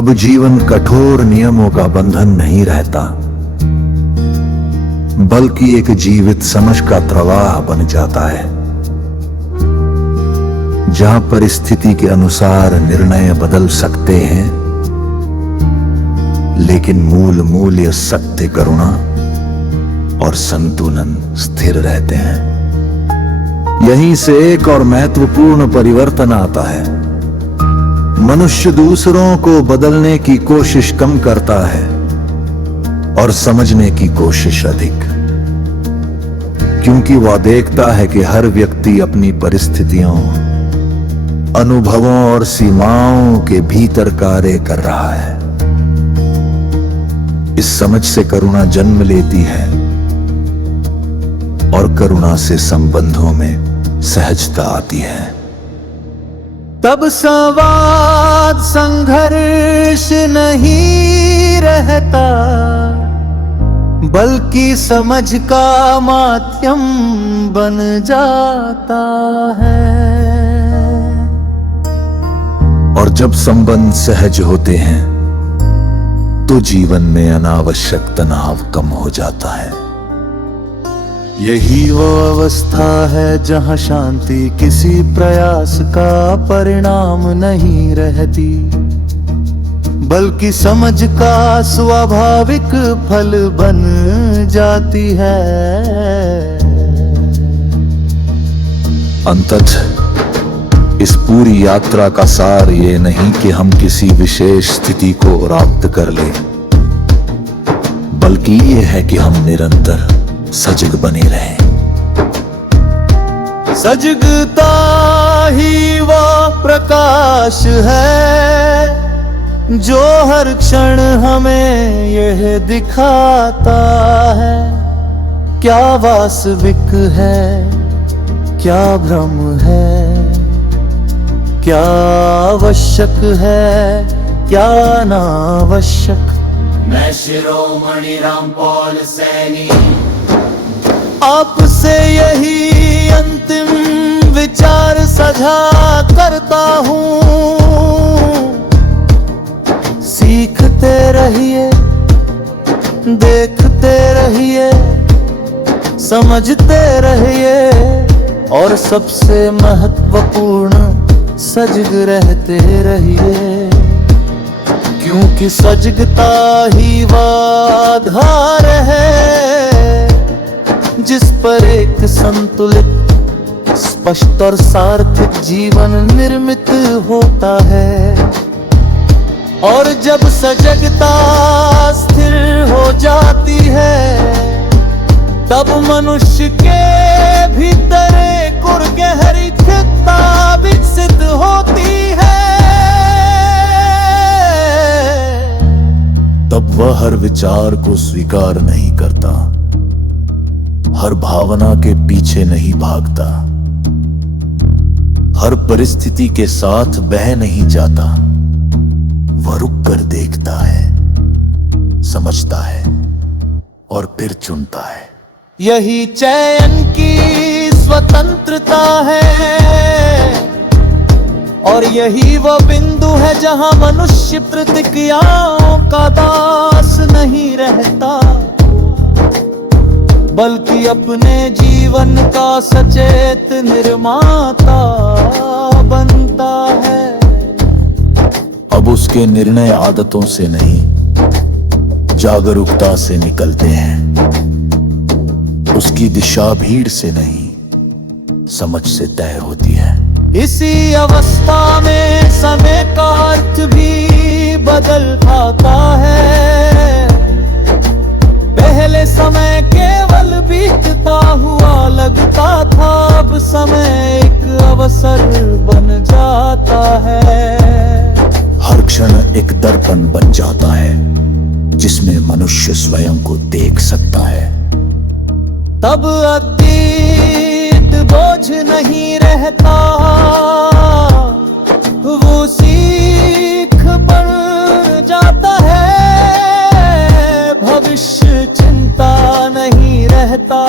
अब जीवन कठोर नियमों का बंधन नहीं रहता, बल्कि एक जीवित समझ का प्रवाह बन जाता है, जहां परिस्थिति के अनुसार निर्णय बदल सकते हैं, लेकिन मूल मूल्य सत्य, करुणा और संतुलन स्थिर रहते हैं। यहीं से एक और महत्वपूर्ण परिवर्तन आता है। मनुष्य दूसरों को बदलने की कोशिश कम करता है और समझने की कोशिश अधिक, क्योंकि वह देखता है कि हर व्यक्ति अपनी परिस्थितियों, अनुभवों और सीमाओं के भीतर कार्य कर रहा है। इस समझ से करुणा जन्म लेती है और करुणा से संबंधों में सहजता आती है। तब संवाद संघर्ष नहीं रहता, बल्कि समझ का माध्यम बन जाता है। और जब संबंध सहज होते हैं तो जीवन में अनावश्यक तनाव कम हो जाता है। यही वो अवस्था है जहां शांति किसी प्रयास का परिणाम नहीं रहती, बल्कि समझ का स्वाभाविक फल बन जाती है। अंततः इस पूरी यात्रा का सार ये नहीं कि हम किसी विशेष स्थिति को प्राप्त कर लें, बल्कि ये है कि हम निरंतर सजग बने रहें। सजगता ही वो प्रकाश है जो हर क्षण हमें यह दिखाता है, क्या वास्तविक है, क्या भ्रम है, क्या आवश्यक है, क्या अनावश्यक। मैं शिरोमणि रामपाल सैनी आपसे यही अंतिम विचार साझा करता हूँ। सीखते रहिए, देखते रहिए, समझते रहिए और सबसे महत्वपूर्ण सजग रहते रहिए, क्योंकि सजगता ही वो आधार है जिस पर एक संतुलित, स्पष्ट और सार्थक जीवन निर्मित होता है। और जब सजगता स्थिर हो जाती है, तब मनुष्य के भीतर एक और गहरी चिंता विकसित होती है। तब वह हर विचार को स्वीकार नहीं करता, हर भावना के पीछे नहीं भागता, हर परिस्थिति के साथ बह नहीं जाता। वह रुक कर देखता है, समझता है और फिर चुनता है। यही चयन की स्वतंत्रता है और यही वो बिंदु है जहां मनुष्य प्रतिक्रियाओं का दास नहीं रहता, बल्कि अपने जीवन का सचेत निर्माता बनता है। अब उसके निर्णय आदतों से नहीं, जागरूकता से निकलते हैं। उसकी दिशा भीड़ से नहीं, समझ से तय होती है। इसी अवस्था में समय का अर्थ भी बदल पाता है। पहले समय केवल बीतता हुआ लगता था, अब समय एक अवसर बन जाता है। हर क्षण एक दर्पण बन जाता है जिसमें मनुष्य स्वयं को देख सकता है। तब अतीत बोझ नहीं रहता, वो सीख बन जाता है। भविष्य चिंता नहीं रहता,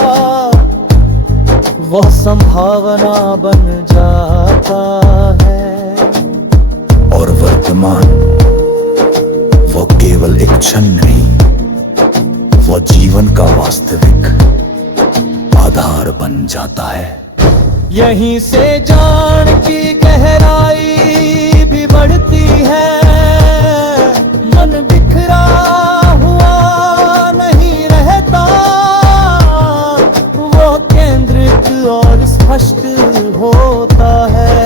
वह संभावना बन जाता है। और वर्तमान केवल एक क्षण नहीं, वह जीवन का वास्तविक आधार बन जाता है। यहीं से जान की गहराई भी बढ़ती है। मन बिखरा हुआ नहीं रहता, वो केंद्रित और स्पष्ट होता है।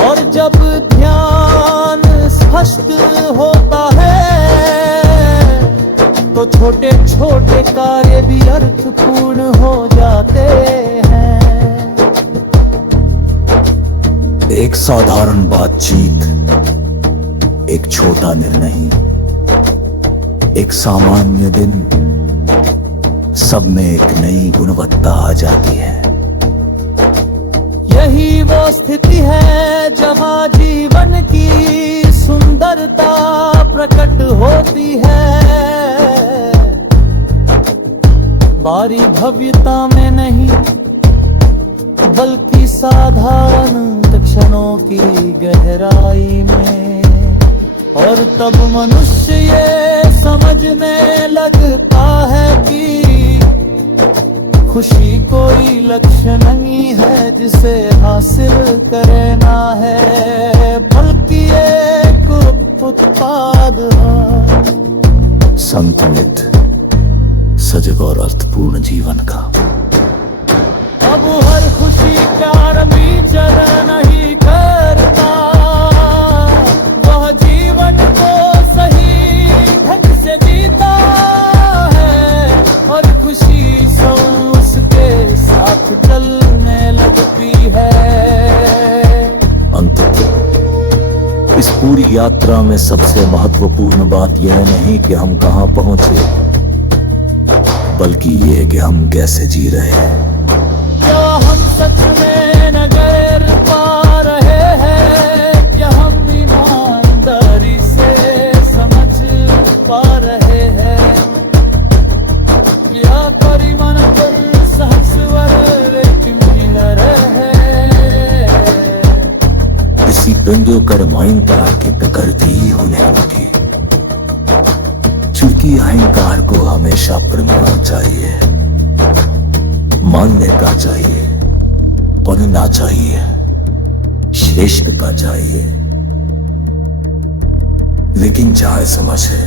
और जब ध्यान स्पष्ट होता है तो छोटे छोटे कार्य भी अर्थपूर्ण हो जाते हैं। एक साधारण बातचीत, एक छोटा निर्णय, एक सामान्य दिन, सब में एक नई गुणवत्ता आ जाती है। यही वो स्थिति है जहाँ जीवन की सुंदरता प्रकट होती है। बारी भव्यता में नहीं, बल्कि साधारण क्षणों की गहराई में। और तब मनुष्य ये समझने लगता है कि खुशी कोई लक्ष्य नहीं है जिसे हासिल करना है, बल्कि एक उत्पाद है संतुलित, सजग और अर्थपूर्ण जीवन का। अब हर खुशी प्यार भी चल नहीं करता, वह जीवन को सही ढंग से जीता है। और खुशी सो उसके साथ चलने लगती है। अंततः इस पूरी यात्रा में सबसे महत्वपूर्ण बात यह नहीं कि हम कहां पहुंचे, बल्कि ये कि हम कैसे जी रहे हैं। क्या हम सच में नजर पा रहे हैं? क्या हम ईमानदारी से समझ पा रहे हैं? या परिमाण पर सहस्वर मिल रहे? इसी गंजो कर्माइंता की प्रकृति होने लगी, क्योंकि अहंकार को हमेशा प्रमाण चाहिए, मानने का चाहिए, बनना चाहिए, श्रेष्ठ का चाहिए। लेकिन चाहे समझ है